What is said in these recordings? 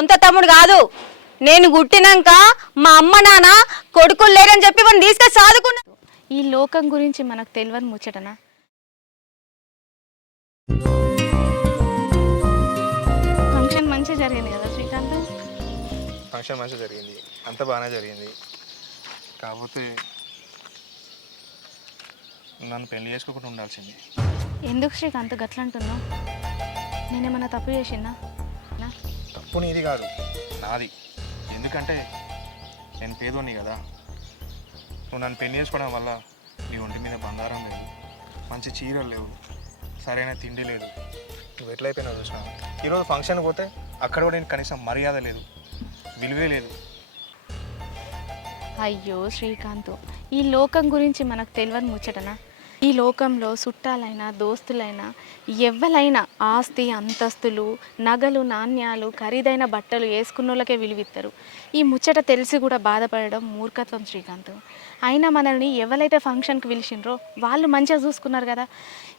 సొంత తమ్ముడు కాదు. నేను గుట్టినాక మా అమ్మ నాన్న కొడుకులు లేరని చెప్పి వాడిని తీసుకొని సాదుకున్నా. ఈ లోకం గురించి మనకు తెలియని ముచ్చటనా? ఫంక్షన్ మంచిగా జరిగింది కదా శ్రీకాంత్? ఫంక్షన్ మంచిగా జరిగింది, అంత బాగానే జరిగింది. కాకపోతే నన్ను పెళ్లి చేసుకోకుండా ఉండాల్సింది. ఎందుకు శ్రీకాంత్ గట్లా అంటున్నావు? నేనేమన్నా తప్పు చేసినా? తప్పు నీది కాదు, నాది. ఎందుకంటే నేను పేదోని కదా. నువ్వు నన్ను పెళ్లి చేసుకోవడం వల్ల నీ ఒంటి మీద బంగారం లేదు, మంచి చీరలు లేవు, సరైన తిండి లేదు. నువ్వు ఎట్లయిపోయినావు చూసినా. ఈరోజు ఫంక్షన్ పోతే అక్కడ కూడా నేను కనీసం మర్యాద లేదు, విలువే లేదు. అయ్యో శ్రీకాంత్, ఈ లోకం గురించి మనకు తెలియని ముచ్చటనా? ఈ లోకంలో చుట్టాలైనా దోస్తులైనా ఎవ్వలైనా ఆస్తి అంతస్తులు నగలు నాణ్యాలు ఖరీదైన బట్టలు వేసుకున్న వాళ్ళకే విలువిస్తారు. ఈ ముచ్చట తెలిసి కూడా బాధపడడం మూర్ఖత్వం శ్రీకాంత్. అయినా మనల్ని ఎవరైతే ఫంక్షన్కి పిలిచిండ్రో వాళ్ళు మంచిగా చూసుకున్నారు కదా.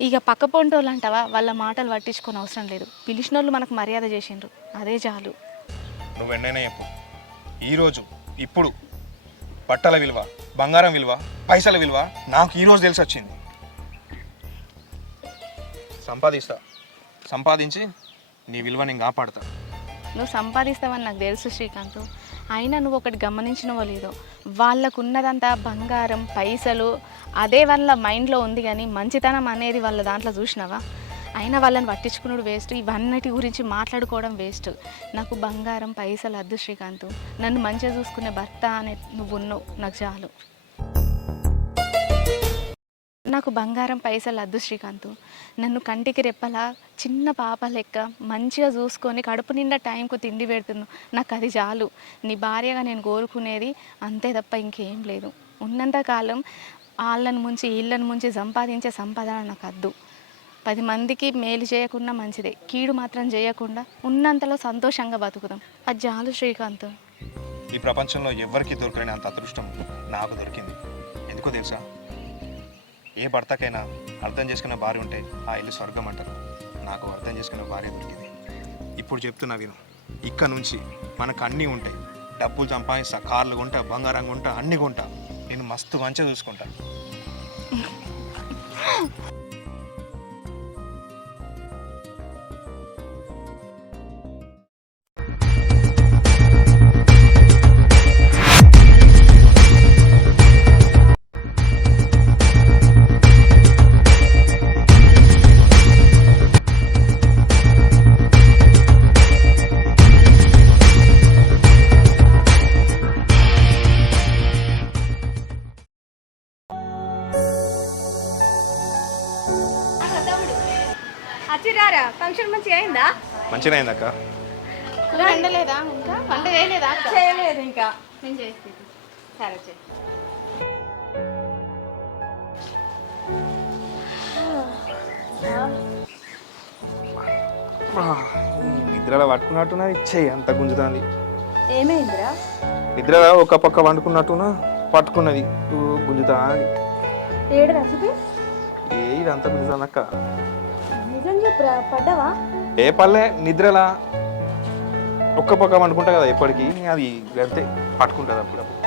ఇక పక్క పొంటోళ్ళు అంటావా, వాళ్ళ మాటలు పట్టించుకొని అవసరం లేదు. పిలిచిన వాళ్ళు మనకు మర్యాద చేసిండ్రు, అదే చాలు. నువ్వు ఎన్నైనా చెప్పు, ఈరోజు ఇప్పుడు బట్టల విలువ, బంగారం విలువ, పైసల విలువ నాకు ఈరోజు తెలిసి వచ్చింది. సంపాదించి నీ విలువ నేను కాపాడుతా. నువ్వు సంపాదిస్తావని నాకు తెలుసు శ్రీకాంత్. అయినా నువ్వు ఒకటి గమనించినవో లేదో, వాళ్ళకున్నదంతా బంగారం పైసలు అదే వాళ్ళ మైండ్లో ఉంది, కానీ మంచితనం అనేది వాళ్ళ దాంట్లో చూసినావా? అయినా వాళ్ళని పట్టించుకున్నాడు వేస్ట్, ఇవన్నిటి గురించి మాట్లాడుకోవడం వేస్ట్. నాకు బంగారం పైసలు వద్దు శ్రీకాంత్. నన్ను మంచిగా చూసుకునే భర్త అనే నువ్వు ఉన్నావు, నాకు చాలు. నాకు బంగారం పైసలు వద్దు శ్రీకాంత్. నన్ను కంటికి రెప్పలా చిన్న పాప లెక్క మంచిగా చూసుకొని కడుపు నిండా టైంకు తిండి పెడుతున్నావు, నాకు అది చాలు. నీ భార్యగా నేను కోరుకునేది అంతే తప్ప ఇంకేం లేదు. ఉన్నంతకాలం వాళ్ళని ముంచి వీళ్ళని ముంచి సంపాదించే సంపాదన నాకు వద్దు. 10 మందికి మేలు చేయకుండా మంచిదే, కీడు మాత్రం చేయకుండా ఉన్నంతలో సంతోషంగా బతుకుదాం, అది చాలు శ్రీకాంత్. ఈ ప్రపంచంలో ఎవరికి దొరకని అంత అదృష్టం నాకు దొరికింది. ఎందుకో తెలుసా? ఏ భర్తకైనా అర్థం చేసుకున్న భార్య ఉంటే ఆ ఇల్లు స్వర్గం అంటారు. నాకు అర్థం చేసుకున్న భార్య దొరికింది. ఇప్పుడు చెప్తున్నా విను, ఇక్కడ నుంచి మనకు అన్నీ ఉంటాయి. డబ్బులు సంపాదిస్తా, కార్లు కొంటా, బంగారం కొంటా, అన్నీ కొంటా. నేను మస్తు మంచిగా చూసుకుంటా. అచ్చిరారా ఫంక్షన్ మంచిగా అయిందా? మంచిగా అయింది అక్క. కూర వండలేదా? ఇంకా వంట చేయలేదా? చేయలేదు ఇంకా. నేను చేస్తాను. సరే చెయ్యి. నిద్రలో పట్టుకున్నట్టున్నా ఇచ్చేయి అంత గుంజుతుంది. ఏమైందిరా? నిద్రలో ఒక పక్క వండుకున్నట్టున్నా పట్టుకున్నది గుంజుతా. ఏడు రసిపి ఇదంతా గుంజుతుంది అక్క. నిజం చెప్పురా, పడ్డావా? ఏ పల్లె నిద్రలా ఒక్క పక్క వండుకుంటా కదా ఎప్పటికీ, అది అంతే పట్టుకుంటుంది అప్పుడప్పుడు.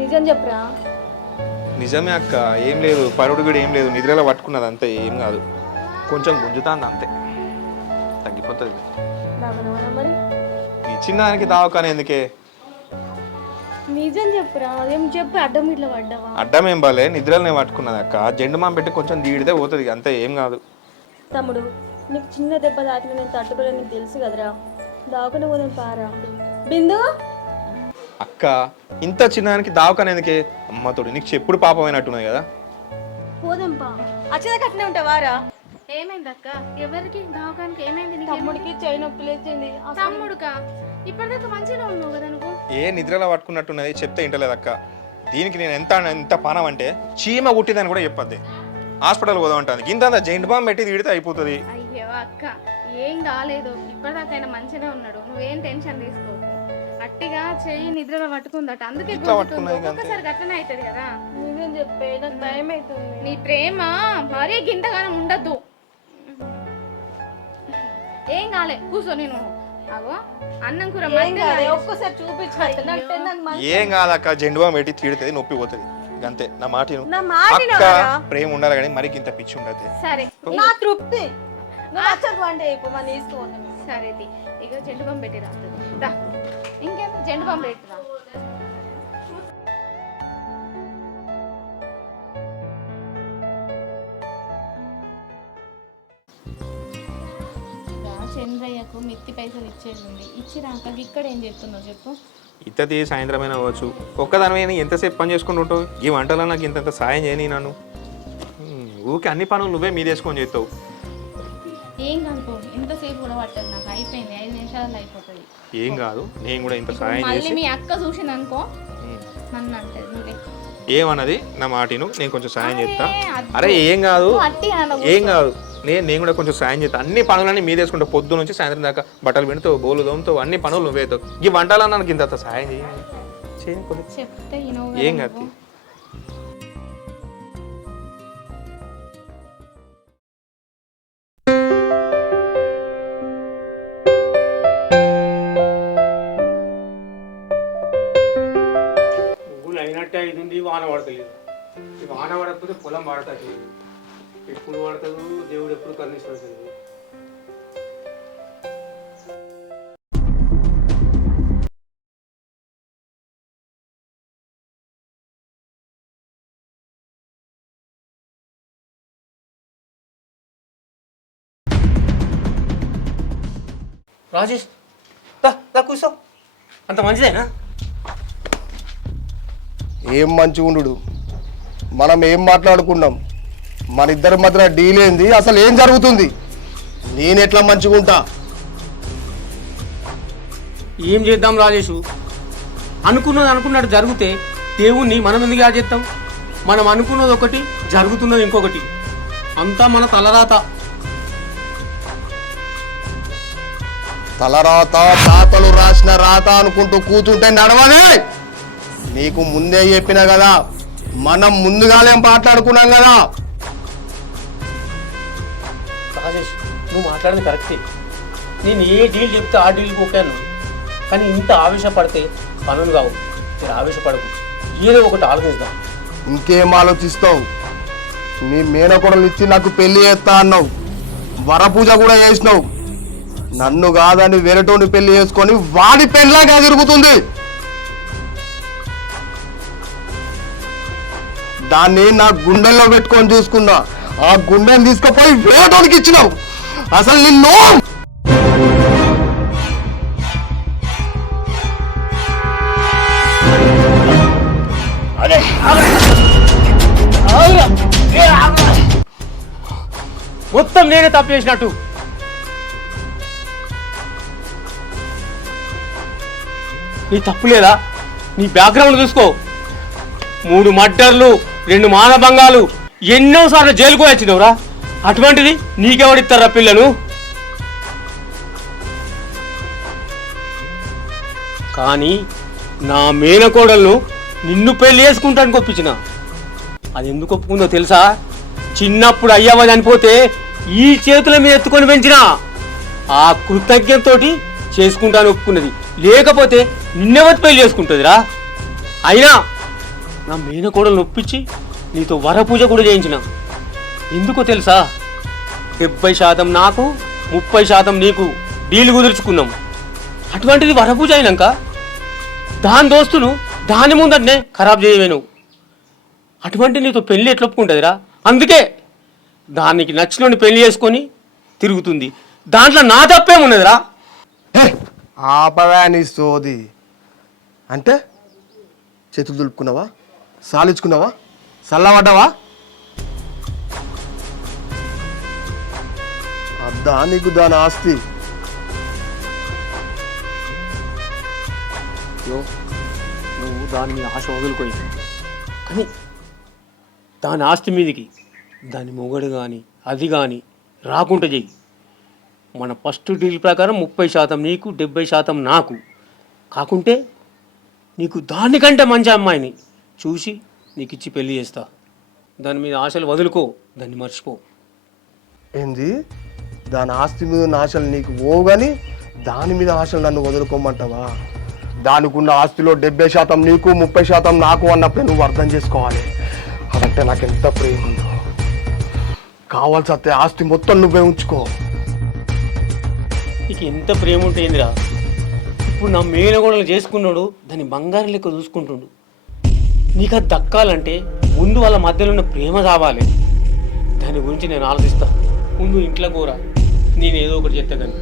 నిజం చెప్పురా. నిజమే అక్క, ఏం లేదు, పరుడు కూడా ఏం లేదు, నిద్రలో పట్టుకున్నది అంతే, ఏం కాదు, కొంచెం గుంజుతాంది అంతే, తగ్గిపోతుంది. మరి ఇచ్చిన దానికి దావకానే ఎందుకే? నిజం చెప్పురా, ఏం చెప్పు. అడ్డం ఇట్లా పడ్డావా? అడ్డం ఏం బాలే, నిద్రలనే పట్టుకున్నది అక్క. జెండు మామ పెట్టి కొంచెం దీడితే పోతుంది అంతే, ఏం కాదు. తమ్ముడు, నీకు చిన్న దెబ్బ తాకిన నేను తట్టుకోలే, నీకు తెలుసు కదరా. దావకనే పోదాం పారా. బిందు అక్క, ఇంత చిన్నదానికి దావకానే ఎందుకే? అమ్మతోడు నీకు చెప్పుడు పాపం అయినట్టున్నది కదా. పోదాం పా. అచ్చదా కట్టినే ఉంటావారా? ఏమైంది అక్క? ఎవరికి దావకానికి ఏమైంది? తమ్ముడికి చెయ్యి నొప్పి లేచింది. తమ్ముడుకా? ఇప్పటిదాకా మంచిగా ఉన్నావు కదా నువ్వు. ఏ నిద్రలో పట్టుకున్నట్టున్నది, చెప్తే ఇంటలేదు అక్క. దీనికి నేను ఎంత పానం అంటే చీమ కుట్టిందని కూడా చెప్పద్ది. హాస్పిటల్ పోదాం ఉంటుంది, ఇంత జైంట్ బాంబ్ పెట్టి తీడితే అయిపోతుంది. అయ్యో అక్క, ఏం కాలేదు, ఇప్పటిదాకా మంచిగా ఉన్నాడు, నువ్వేం టెన్షన్ తీసుకో. అట్టిగా చెయ్యి నిద్రలో పట్టుకుందట, అందుకే ఒక్కొక్కసారి గట్లనే అవుతుంది కదా. నువ్వేం చెప్పే, నాకు భయం అవుతుంది. నీ ప్రేమ మరీ గింతగానం ఉండద్దు. ఏం కాలే, కూర్చో, నేను అవో అన్నం కూర ఏం కాదు, ఒక్కసారి చూపించు నాకు ఏం కాదక్క, జెండువా పెట్టి తీడుతుంది, నొప్పి పోతుంది, అంతే. నా మాట విను. నా మాట అక్క ప్రేమ ఉండాలి కానీ మరి ఇంత పిచ్చి ఉండదు. సరే నా తృప్తి నువ్వు వచ్చాక వంట అయిపో మన తీసుకోవాలి. సరే ఇక జెండు బాంబు పెట్టి రాస్తుంది రా, ఇంకేం జెండు బాంబు పెట్టురా. చంద్రయ్యకు మిత్తి పైసలు ఇచ్చేది ఉంది, ఇచ్చిరాక ఇక్కడ ఏం చేస్తున్నావు చెప్పు. ఇతది సాయంత్రమైన అవ్వచ్చు, ఒక్కదాని ఎంతసేపు పని చేసుకుంటూ ఉంటావు? ఈ వంటలో నాకు ఇంత సాయం చేయని నన్ను. ఊరికి అన్ని పనులు నువ్వే మీదేసుకొని చేస్తావు. ఏం కాదు, ఎంతసేపు కూడా పట్టదు, నాకు అయిపోయింది, 5 నిమిషాలలో అయిపోతుంది. ఏం కాదు, నేను కూడా ఇంత సాయం మళ్ళీ చేసి మీ అక్క చూసింది అనుకో నన్ను అంటే నువ్వే ఏమన్నది నా మాటిను, నేను కొంచెం సాయం చేస్తా. అద్దు. అరే ఏం కాదు, అట్టి అలా ఏం కాదు, నేను కూడా కొంచెం సాయం చేస్తా. అన్ని పనులన్నీ మీదేసుకుంటా, పొద్దు నుంచి సాయంత్రం దాకా బట్టలు పిండుతావు, బోలు దోముతావు, అన్ని పనులు నువ్వేతావు. ఈ వంటలన్నా నాకు ఇంత సాయం చేయండి. చెప్తే ఏం కాదు. అయినట్టే ఇది వాన పడతలేదు. ఈ వాన పడకపోతే పొలం పడతాడు, ఎప్పుడు పడతాడు దేవుడు ఎప్పుడు కరుణిస్తాడు. రాజేష్ దా కూర్చో, అంత మంచిదేనా? ఏం మంచిగుండు, మనం ఏం మాట్లాడుకున్నాం, మన ఇద్దరి మధ్య డీల్ ఏంది, అసలు ఏం జరుగుతుంది, నేనెట్లా మంచిగుంటా? ఏం చేద్దాం రాజేషు, అనుకున్నట్టు జరిగితే దేవుణ్ణి మనం ఎందుకు యాద చేస్తాం? మనం అనుకున్నది ఒకటి, జరుగుతున్నది ఇంకొకటి, అంతా మన తలరాత. తలరాత తాతలు రాసిన రాత అనుకుంటూ కూర్చుంటే నడవదే. నీకు ముందే చెప్పిన కదా, మనం ముందుగానే మాట్లాడుకున్నాం కదా. రాజేష్ నువ్వు మాట్లాడింది కరెక్టే, నేను ఏ డీల్ చెప్తే ఆ డీల్కి ఓకేను, కానీ ఇంత ఆవేశపడితే పనులు కావు. మీరు ఆవేశపడకు, ఏదో ఒకటి ఆలోచిద్దాం. ఇంకేం ఆలోచిస్తావు? నీ మేనకోడలు ఇచ్చి నాకు పెళ్లి చేస్తా అన్నావు, వరపూజ కూడా చేసినావు. నన్ను కాదని వేరేటోని పెళ్లి చేసుకొని వాడి పెళ్ళలాగా తిరుగుతుంది. దాన్ని నా గుండెల్లో పెట్టుకొని చూసుకున్నా, ఆ గుండెని తీసుకుపోయి వేరేటోనికి ఇచ్చినావు. అసలు నిన్ను మొత్తం నేనే తప్పు చేసినట్టు. నీ తప్పు లేదా? నీ బ్యాక్గ్రౌండ్ చూసుకో, 3 మర్డర్లు, 2 మానభంగాలు, ఎన్నోసార్లు జైలుకు వచ్చినవురా. అటువంటిది నీకెవడిస్తారా పిల్లను? కానీ నా మేనకోడలను నిన్ను పెళ్లి చేసుకుంటానికి ఒప్పించిన. అది ఎందుకు ఒప్పుకుందో తెలుసా? చిన్నప్పుడు అయ్యవ్వ చనిపోతే ఈ చేతుల మీద ఎత్తుకొని పెంచిన ఆ కృతజ్ఞతతో చేసుకుంటాను ఒప్పుకున్నది, లేకపోతే నిన్నెవతి పెళ్లి చేసుకుంటుందిరా. అయినా నా మేనకోడలు ఒప్పించి నీతో వరపూజ కూడా చేయించిన. ఎందుకో తెలుసా? 70% నాకు, 30% నీకు డీల్ కుదుర్చుకున్నాం. అటువంటిది వరపూజ అయినాక దాని దోస్తును దాని ముందటనే ఖరాబ్ చేయవేను. అటువంటి నీతో పెళ్ళి ఎట్లా ఒప్పుకుంటుందిరా? అందుకే దానికి నచ్చినోని పెళ్లి చేసుకొని తిరుగుతుంది. దాంట్లో నా తప్పేమున్నదిరా? ఆపవా నీ సోది. అంటే చేతులు దులుపుకున్నావా, సాలించుకున్నావా, చల్లబడ్డావా? అద్దా నీకు దాని ఆస్తి? నువ్వు దాని మీద ఆశ వదులుకొని, కానీ దాని ఆస్తి మీదకి దాని మొగడు కానీ అది కానీ రాకుండా చెయ్యి. మన ఫస్ట్ డీల్ ప్రకారం 30% నీకు, 70% నాకు. కాకుంటే నీకు దానికంటే మంచి అమ్మాయిని చూసి నీకు ఇచ్చి పెళ్లి చేస్తా. దాని మీద ఆశలు వదులుకో, దాన్ని మర్చిపో. ఏంది? దాని ఆస్తి మీద ఆశలు నీకు ఓ కానీ దాని మీద ఆశలు నన్ను వదులుకోమంటావా? దానికున్న ఆస్తిలో 70% నీకు 30% నాకు అన్నప్పుడే నువ్వు అర్థం చేసుకోవాలి. అదంటే నాకు ఎంత ప్రేమ ఉందో. కావాల్సి వస్తే ఆస్తి మొత్తం నువ్వే ఉంచుకో. నీకు ఎంత ప్రేమ ఉంటేందిరా? ఇప్పుడు నా మేనగోడలు చేసుకున్నాడు దాన్ని బంగారం లెక్క చూసుకుంటుండు. నీకు అది దక్కాలంటే ముందు వాళ్ళ మధ్యలో ఉన్న ప్రేమ కావాలి. దాని గురించి నేను ఆలోచిస్తా. ముందు ఇంట్లో కూర నేను ఏదో ఒకటి చెప్తా కానీ.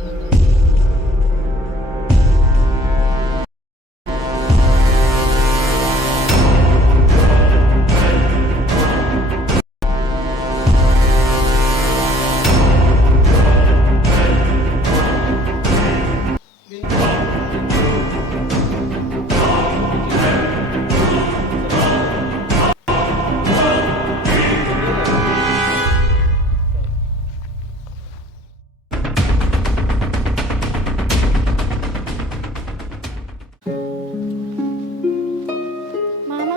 మామ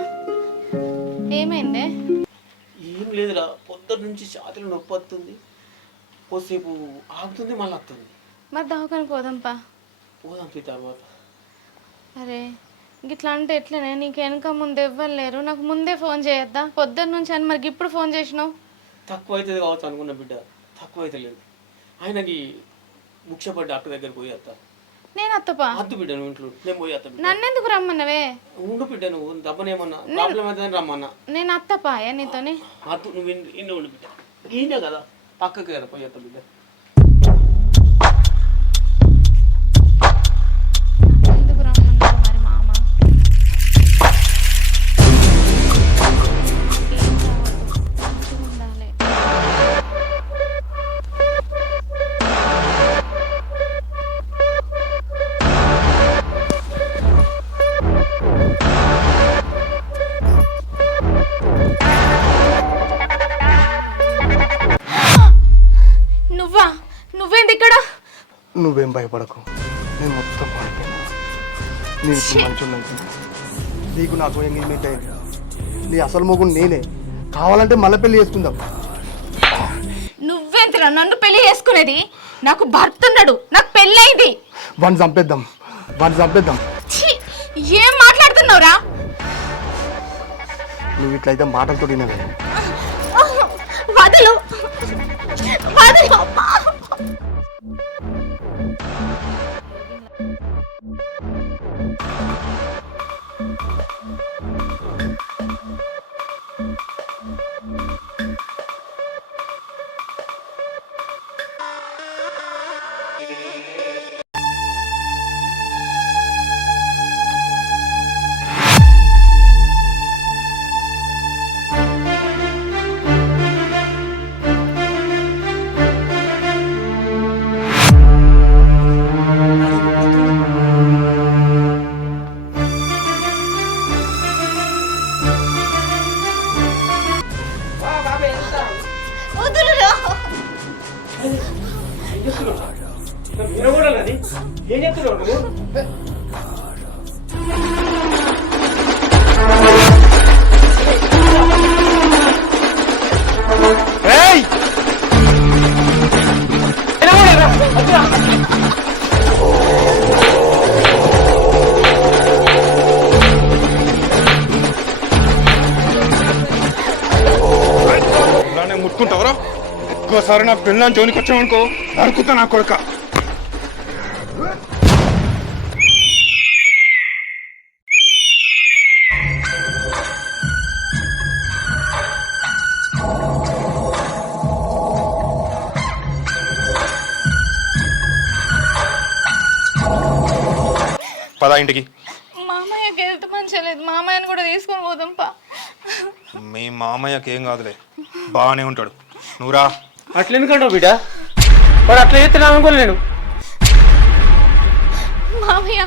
ఏమైందే? ఏం లేదురా, పొద్దున్న నుంచి ఛాతీలో నొప్పి వస్తుంది, కొద్దిసేపు ఆగుతుంది, మళ్ళీ వస్తుంది. మరి దవాఖాన పోదాంపా. పోదాం తర్వాత. అరే గిట్లా అంటే ఎట్లనే? నీకు వెనక ముందు ఇవ్వలేరు, నాకు ముందే ఫోన్ చేయొద్దా? పొద్దున్న నుంచి అని మరి ఇప్పుడు ఫోన్ చేసినావు. తక్కువ అవుతుంది కావచ్చు అనుకున్న బిడ్డ, తక్కువ అయితే లేదు. ఆయనకి ముఖ్యపడి డాక్టర్ దగ్గర పోయి వస్తా. నేను అత్తపా. అద్దు బిడ్డ, నువ్వు ఇంట్లో నేను పోయి వస్తా బిడ్డ. నన్నెందుకు రమ్మన్నవే? ఉండు బిడ్డ, నువ్వు దెబ్బనేమన్నా ప్రాబ్లం అవుతుందని రమ్మన్నా. నేను అత్తపా నీతోని. అద్దు, నువ్వు ఇంట్లో ఉండు బిడ్డ. ఈయనే కదా పక్కకి కదా పోయి వస్తా బిడ్డ. ఎందుకు రమ్మన్నావు మరి మామ? ఏం కావద్దు, మంచిగా ఉండాలి. నువ్వా? నువ్వేంది ఇక్కడ? నువ్వేం భయపడకు, నేను మొత్తం పడిపోయినా. నేను మంచి నీకు నాకు ఎంగేజ్మెంట్ అయింది. నీ అసలు మొగుడు నేనే. కావాలంటే మళ్ళీ పెళ్లి చేసుకుందాం. నువ్వేంతిరా నన్ను పెళ్లి చేసుకునేది? నాకు భర్త ఉన్నాడు, నాకు పెళ్ళైంది. వాడిని చంపేద్దాం, వాడిని చంపేద్దాం. ఛీ, ఏం మాట్లాడుతున్నావురా? నువ్వు ఇట్లయితే మాటలతో తినవే. వదలు, వదలు అమ్మా. వదులురా. ఏం చెప్తున్నావు నువ్వు? ఏయ్! ముట్టుకుంటావరా? ఒక్కసారి నా పిల్లని జోలికి వచ్చావనుకో నరుకుతా నా కొడుక. పదా ఇంటికి. మామయ్యకి హెల్త్ మంచిగా లేదు, మామయ్యని కూడా తీసుకొని పోదాంపా. మీ మామయ్యకి ఏం కాదులే, బాగానే ఉంటాడు. నువ్వురా. అట్లెందుకంటావు బిడ్డ? వాడు అట్లా చేస్తే అనుకోలేను. మామయ్య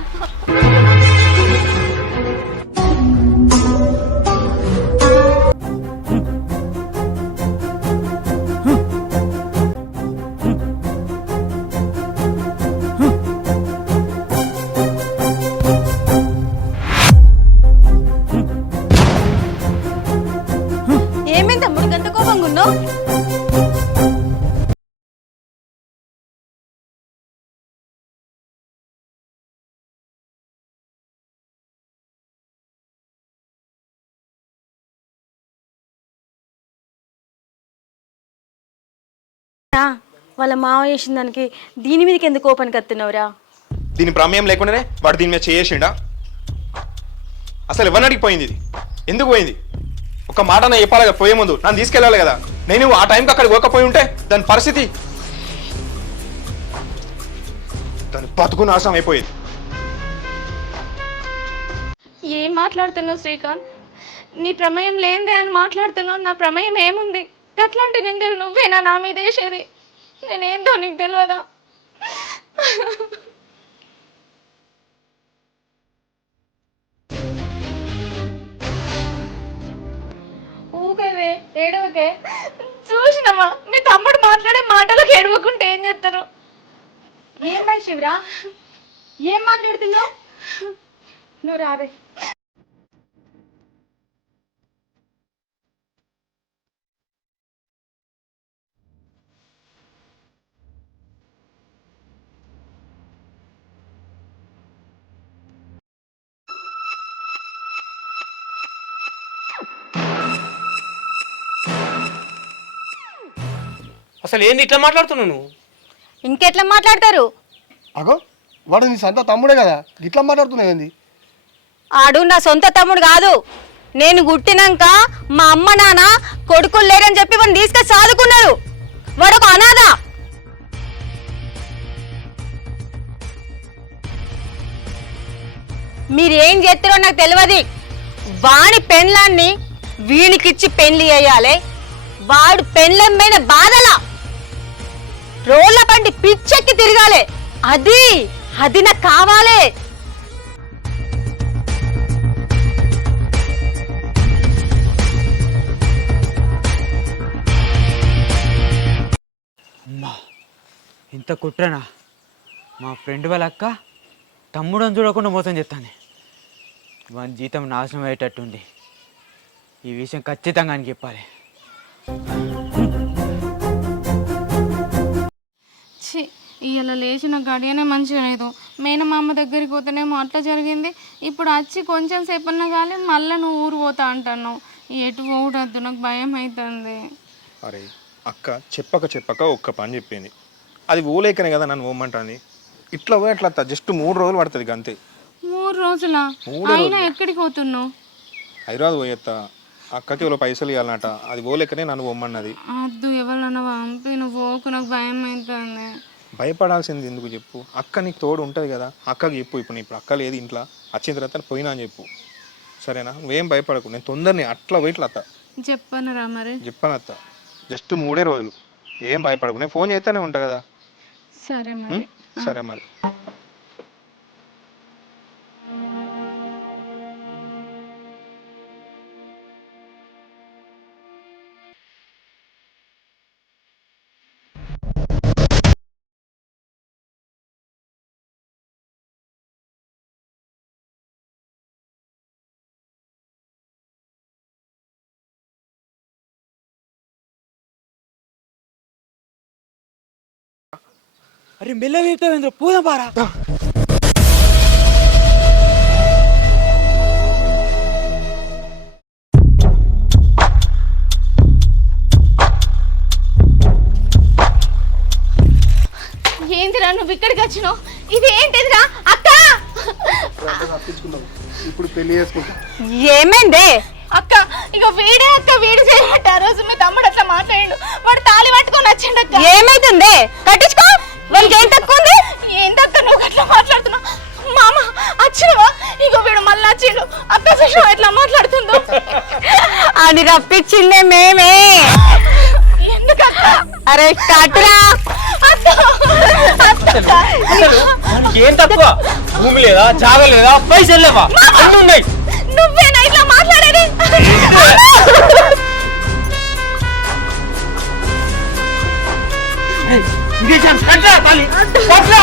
ఏమైంది తమ్ముడు గంట కోపంగా ఉన్నావు? వాళ్ళ మావ చేసిన దానికి దీని మీదకి ఎందుకు ఓపెన్కి వస్తున్నావురా? దీని ప్రమేయం లేకుండానే వాడు దీని మీద చేసిండా? అసలు ఎవరిని అడిగిపోయింది ఇది? ఎందుకు పోయింది? ఒక మాట నా చెప్పాలి కదా, పోయే ముందు నన్ను తీసుకెళ్ళాలి కదా. నేను ఆ టైంకి అక్కడికి పోకపోయి ఉంటే దాని పరిస్థితి, దాని బతుకు నాశనం అయిపోయేది. ఏం మాట్లాడుతున్నావు శ్రీకాంత్? నీ ప్రమేయం లేనిదే అని మాట్లాడుతున్నావు. నా ప్రమేయం ఏముంది? అట్లాంటి నిందలు నువ్వేనా నా మీద వేసేది? నేనేందో నీకు తెలియదా? ఊకవే, ఏడవకే. చూసినమ్మా, మీ తమ్ముడు మాట్లాడే మాటలకు ఏడవకుంటే ఏం చేస్తారు? ఏం బాయ్ శివరా, ఏం మాట్లాడుతున్నావు? నువ్వు రావే. అసలు ఏంది ఇట్లా మాట్లాడుతున్నావు నువ్వు? ఇంకెట్లా మాట్లాడతారు? అగో వాడు నీ సొంత తమ్ముడే కదా, ఇట్లా మాట్లాడుతున్నావు ఏంది? ఆడు నా సొంత తమ్ముడు కాదు. నేను గుట్టినాక మా అమ్మ నాన్న కొడుకులు లేరని చెప్పి వాడిని తీసుకొని సాదుకున్నారు. వాడు ఒక అనాథ. మీరేం చేస్తారో నాకు తెలియదు. వాని పెండ్లాన్ని వీనికిచ్చి పెళ్లి చేయాలి. వాడు పెండ్లమైన బాధల రోడ్ల బండి పిచ్చెక్కి తిరగాలి. అది నాకు కావాలి. అమ్మా, ఇంత కుట్రనా? మా ఫ్రెండ్ వాళ్ళ అక్క తమ్ముడని చూడకుండా మోసం చేస్తాను. వాని జీతం నాశనం అయ్యేటట్టుంది. ఈ విషయం ఖచ్చితంగా అని చెప్పాలి. ఇవాళ లేచిన గడియనే మంచిగా లేదు. మేనమామ దగ్గరికి పోతేనేమో అట్లా జరిగింది. ఇప్పుడు వచ్చి కొంచెం సేపన్నా కానీ మళ్ళీ నువ్వు ఊరు పోతా అంటున్నావు. ఎటు పోవద్దు, నాకు భయం అవుతుంది. అరే అక్క చెప్పక ఒక్క పని చెప్పింది. అది ఓలేకనే కదా నన్ను పోమంటుంది. ఇట్లా పోయి అట్లా జస్ట్ 3 రోజులు పడుతుంది అంతే. 3 రోజులా? అయినా ఎక్కడికి పోతున్నావు? హైదరాబాద్ పోయేస్తా. అక్కకి ఎవరో పైసలు ఇవ్వాలన్నట, అది పోలేకనే నన్ను పోమన్నది. అద్దు, ఎవరన్నా పంపి నువ్వు పోకు, నాకు భయం అవుతుంది. భయపడాల్సింది ఎందుకు చెప్పు? అక్క నీకు తోడు ఉంటుంది కదా, అక్కకి చెప్పు. ఇప్పుడు అక్క లేదు ఇంట్లో, వచ్చిన తర్వాత పోయినా అని చెప్పు, సరేనా? నువ్వేం భయపడకు. నేను తొందరని అట్లా పోయి ఇట్లా అత్త చెప్పనురా మరి. చెప్పాను అత్త, జస్ట్ 3 రోజులు, ఏం భయపడకు. నేను ఫోన్ చేస్తూనే ఉంటా కదా. సరే మరి. సరే మరి. అరే మెల్ల వేపుతావేంద్ర, పోదాం పారా. ఏందిరా నువ్వు ఇక్కడికి వచ్చినావు? ఇది ఏంటిదిరా? అక్క ఇప్పుడు పెళ్లి చేసుకుంటా. ఏమైందే? అక్క ఇక వీడే అక్క, వీడు చేయబట్ట ఆ రోజు మీ తమ్ముడు అట్లా మాట్లాడిండు. వాడు తాళి పట్టుకొని వచ్చిండు అక్క. ఏమైతుంది? కట్టించుకో. వానికి ఏం తక్కువ ఉంది? ఏందక్క నువ్వు అట్లా మాట్లాడుతున్నావు? మామ వచ్చినవా? ఇక వీడు మళ్ళీ వచ్చిండు. అక్క చూసినావా ఎట్లా మాట్లాడుతుందో? అని రప్పించిందే మేమే. ఎందుకక్క? అరే కట్టురా. ఏం తక్కువ? భూమి లేదా, జాగ లేదా, పైసలు లేవా? అన్నీ ఉన్నాయి. నువ్వేనా ఇట్లా మాట్లాడేది? కట్రా.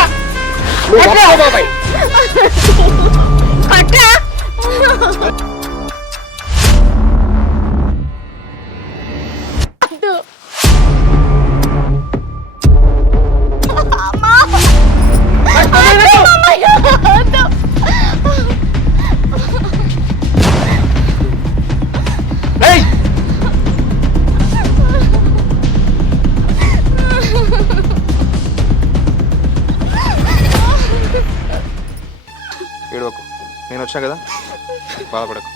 నేను వచ్చా కదా, బాధపడకు.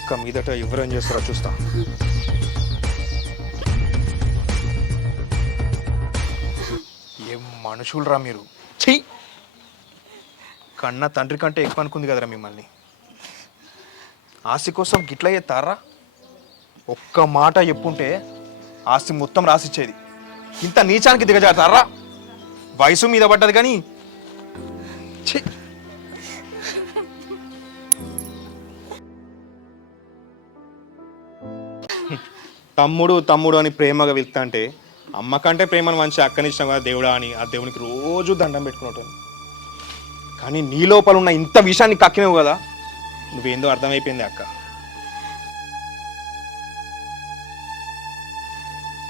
ఇక మీదట ఎవరేం చేస్తారో చూస్తా. ఏం మనుషులరా మీరు, చెయ్యి. కన్న తండ్రి కంటే ఎక్కువ అనుకుంది కదరా మిమ్మల్ని. ఆస్తి కోసం గిట్ల చేస్తారా? ఒక్క మాట చెప్పుంటే ఆస్తి మొత్తం రాసిచ్చేది. ఇంత నీచానికి దిగజారుతారా? వయసు మీద పడ్డది కానీ ఛీ. తమ్ముడు తమ్ముడు అని ప్రేమగా వెళ్తా అంటే అమ్మ కంటే ప్రేమను మంచి అక్కనిచ్చిన కదా దేవుడా అని ఆ దేవునికి రోజు దండం పెట్టుకున్నట్టు. కానీ నీ లోపల ఉన్న ఇంత విషయాన్ని కక్కినవు కదా, నువ్వేందో అర్థమైపోయింది అక్క.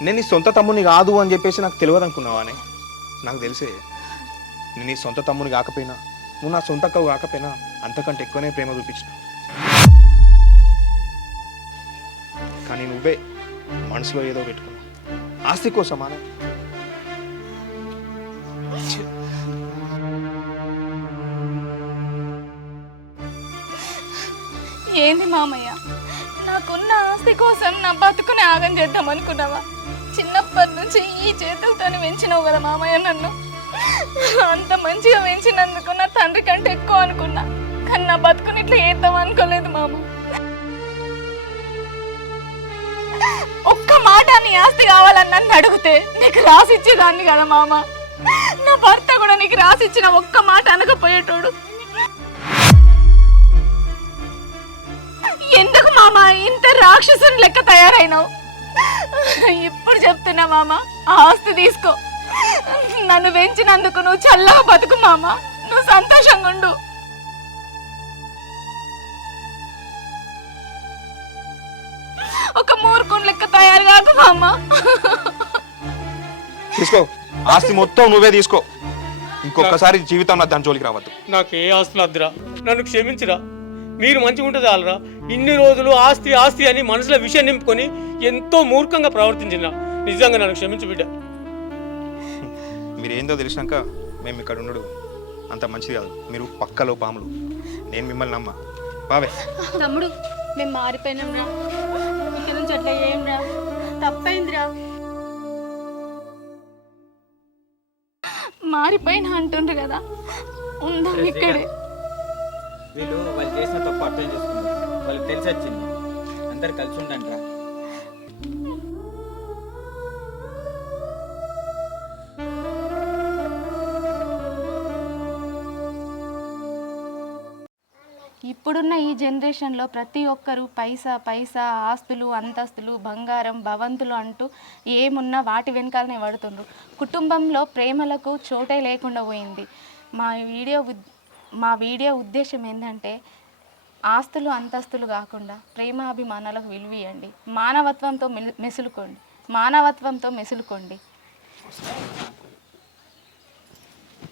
నేను నీ సొంత తమ్ముని కాదు అని చెప్పేసి నాకు తెలియదు అనుకున్నావానే. నాకు తెలిసే నేను నీ సొంత తమ్ముని కాకపోయినా, నువ్వు నా సొంత అక్కవు కాకపోయినా అంతకంటే ఎక్కువనే ప్రేమ చూపించిన. కానీ నువ్వే మనసులో ఏదో పెట్టుకున్నావు, ఆస్తి కోసమానే. ఏంది మామయ్య, నాకున్న ఆస్తి కోసం నా బతుకుని ఆగం చేద్దాం అనుకున్నావా? చిన్నప్పటి నుంచి ఈ చేతులతోనే పెంచినావు కదా మామయ్య నన్ను. అంత మంచిగా పెంచినందుకు నా తండ్రి కంటే ఎక్కువ అనుకున్నా, కానీ నా బతుకుని ఇట్లా చేద్దాం అనుకోలేదు మామ. ఒక్క మాట నీ ఆస్తి కావాలని నన్ను అడిగితే నీకు రాసిచ్చేదాన్ని కదా మామ. నా భర్త కూడా నీకు రాసిచ్చిన ఒక్క మాట అనకపోయేటోడు. ఎందుకు మామ ఇంత రాక్షసుని లెక్క తయారైనావు? ఇప్పుడు చెప్తున్నా మామ, ఆ ఆస్తి తీసుకో. నన్ను పెంచినందుకు నువ్వు చల్లగా బతుకు మామ, నువ్వు సంతోషంగా ఉండు. ఒక మూర్ఖుని లెక్క తయారు కాకు మామ. తీసుకో, ఆస్తి మొత్తం నువ్వే తీసుకో. ఇంకొకసారి జీవితం నా దాని జోలికి రావద్దు. నాకు ఏ ఆస్తులు వద్దురా, నన్ను క్షమించురా. మీరు మంచిగా ఉంటుంది చాలరా. ఇన్ని రోజులు ఆస్తి ఆస్తి అని మనసులో విషయం నింపుకొని ఎంతో మూర్ఖంగా ప్రవర్తించిన. నిజంగా నన్ను క్షమించు బిడ్డ. మీరేందో తెలిసినాక మేము ఇక్కడ ఉండడు అంత మంచిది కాదు. మీరు పక్కలో పాములు. నేను మిమ్మల్ని నమ్మ బావే. తమ్ముడు మేము మారిపోయినాం రా, ఇక్కడ నుంచి అట్లా ఏం రా, తప్పైందిరా. మారిపోయినా అంటుండ్రు కదా, ఉందాం ఇక్కడే. వీళ్ళు వాళ్ళు చేసిన తప్పు అర్థం చేసుకున్నారు, వాళ్ళకి తెలిసి వచ్చింది. అందరు కలిసి ఉండండిరా. ఇప్పుడున్న ఈ జనరేషన్లో ప్రతి ఒక్కరూ పైసా పైసా, ఆస్తులు అంతస్తులు, బంగారం, భవంతులు అంటూ ఏమున్నా వాటి వెనకాలనే పడుతుండ్రు. కుటుంబంలో ప్రేమలకు చోటే లేకుండా పోయింది. మా వీడియో ఉద్దేశం ఏంటంటే ఆస్తులు అంతస్తులు కాకుండా ప్రేమాభిమానాలకు విలువియండి. మానవత్వంతో మెసులుకోండి.